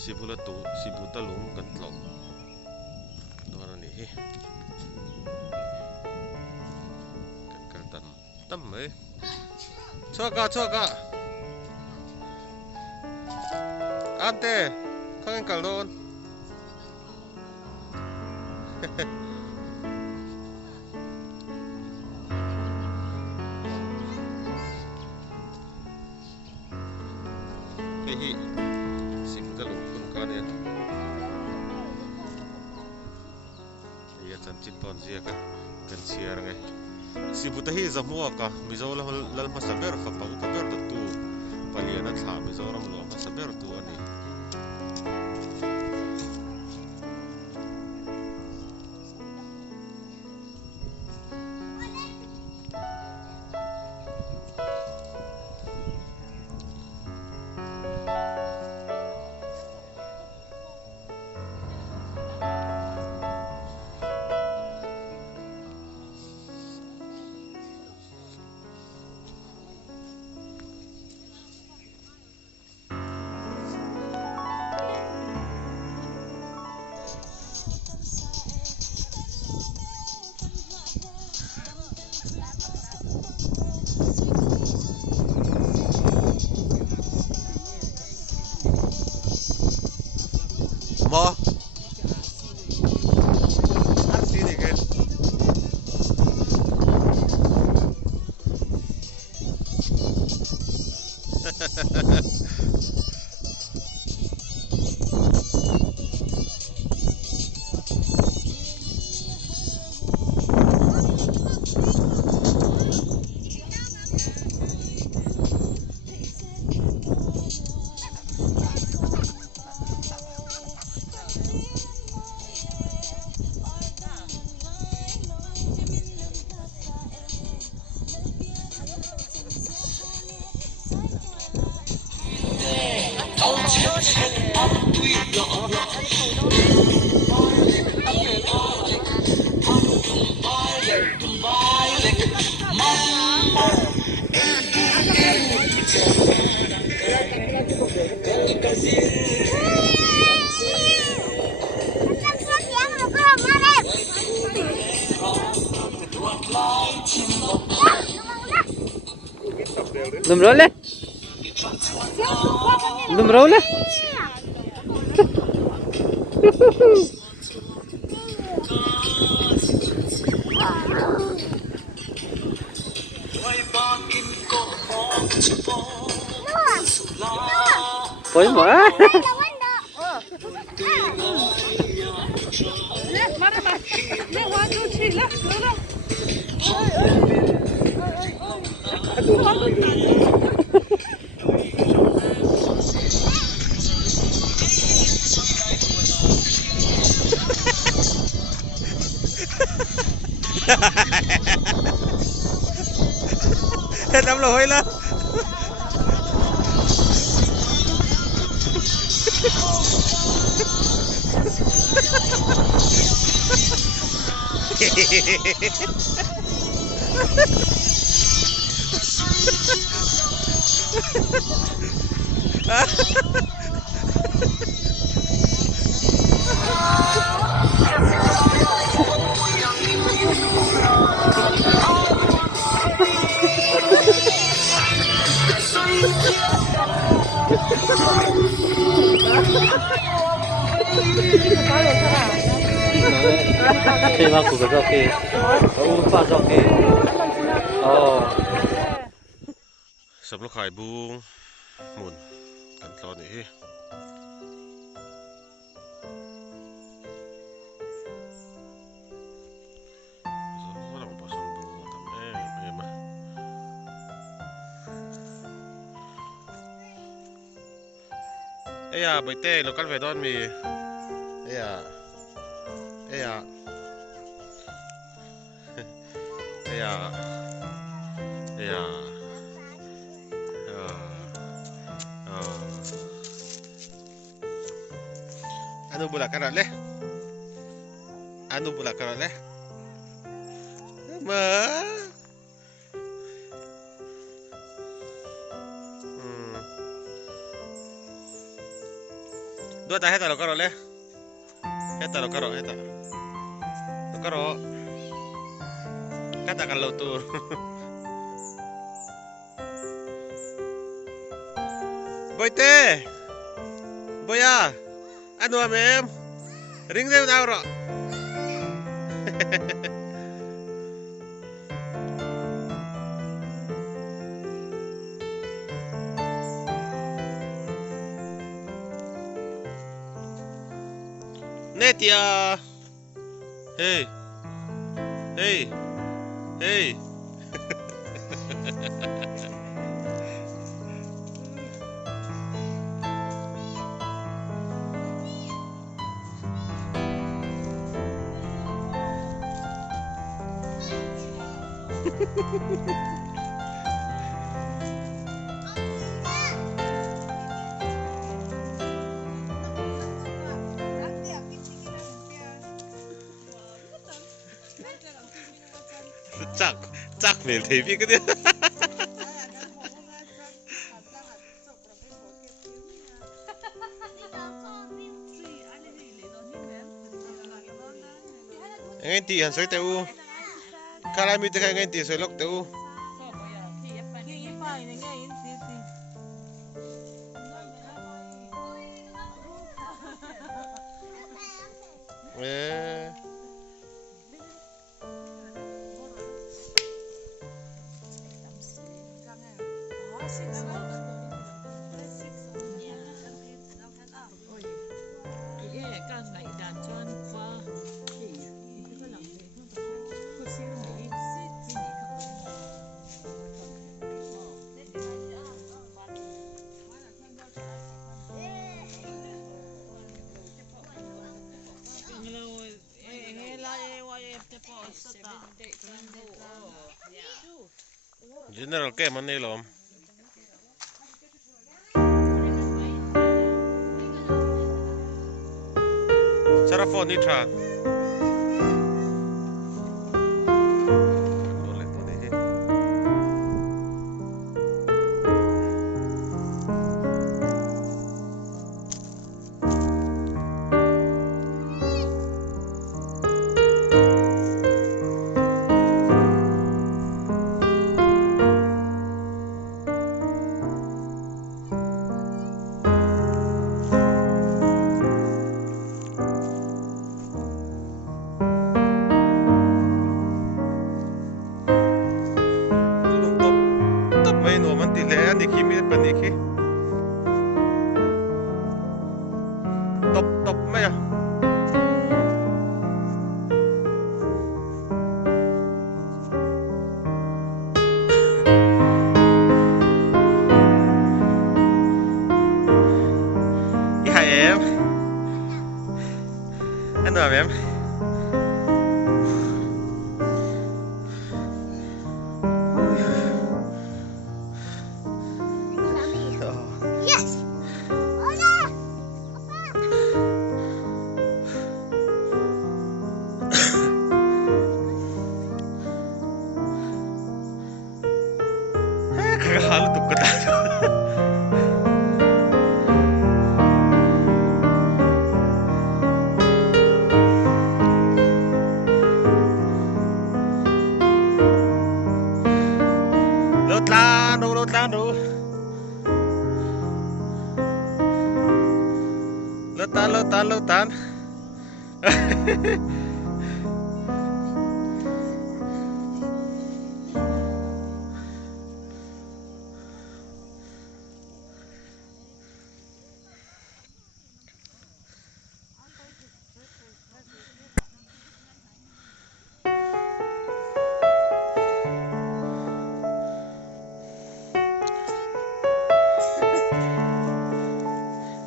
si butalung kan tlog doon ni kan kertan tam choka ante kang kalon Hehi si butalung kun kan ya iya cancit pon dia kan siar ngai si butahi zamua ka mizola lal masaber fa pa ka ber tu paliana tha mizoram lo masaber tu ani mo arti ni kan Lumrole? Lumrole? Poi mo Tắm lỗi lắm Oke, aku ke oke. Aku pas oke. Oh. Sắp lúc khai buông mùn cắn to này ê à bởi tê nó cắt về đón mì ê à ê à ê à ê à Ano pula karole? Ano pula karole? Ma? Dua ta heta lo karo le. Heta lo karo heta. Lo karo. Katakan lo tur. Boy te. Boya. Anu amem. Ring dem na ro. Netia. Hey. Hey. Hey. Cak mel TV ke dia. Ngenti han soi teu. Kalau mi tengah ngenti soi lok teu. General ke mana lom? Cara phone ni tra. Boleh tu ni. Top mấy à? Hai em. Anh làm em. Halu tukar dah. Lột lan đâu. Lột tan.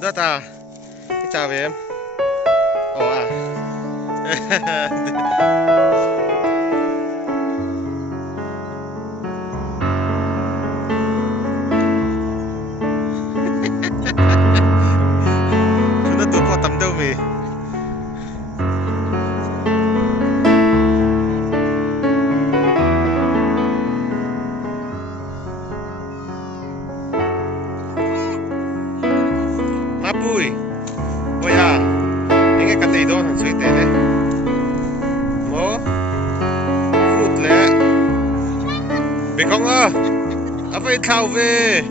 Đó ta, chào em. Ồ à. Nó tụi có tầm đâu vì. Mapui. Tây đó thằng suy tệ đấy mô phút lẹ bị không ơ à phải thao về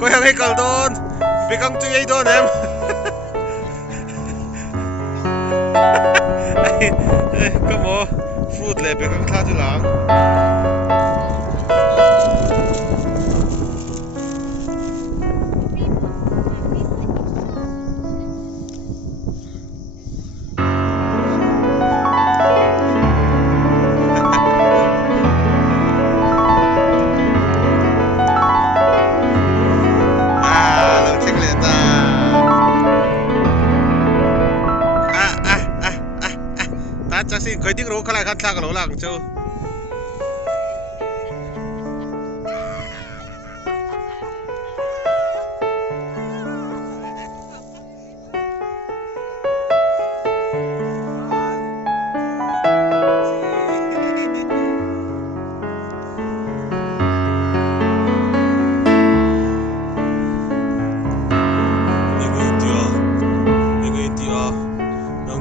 coi hàng hay cầu đôn bị không chơi ấy đôn em có mô phút lẹ bị không thao cho lắm chắc xin khởi tiếng rô khá lại khát xa cả lỗ làng châu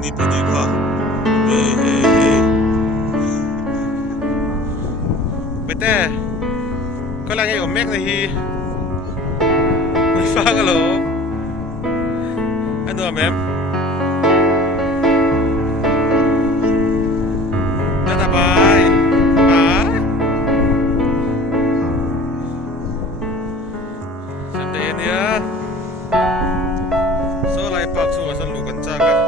đi bật đi qua bete có là cái của mẹ này mới pha cái lỗ anh đùa em đã tập bài à xem đây nhá số lại bạc số là số lục con trai cả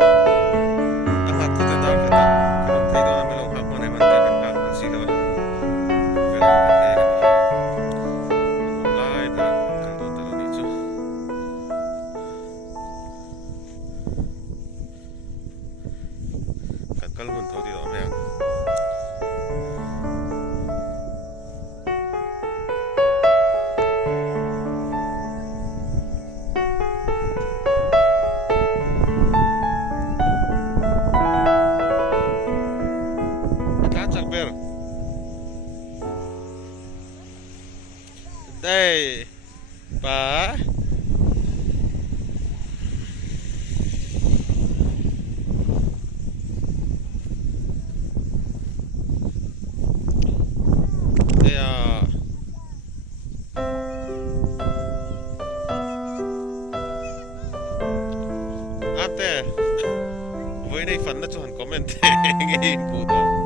kalbun thôi thì đó mẹ chắc ber đây ba ate với đây phần nó cho hẳn comment nghe input đó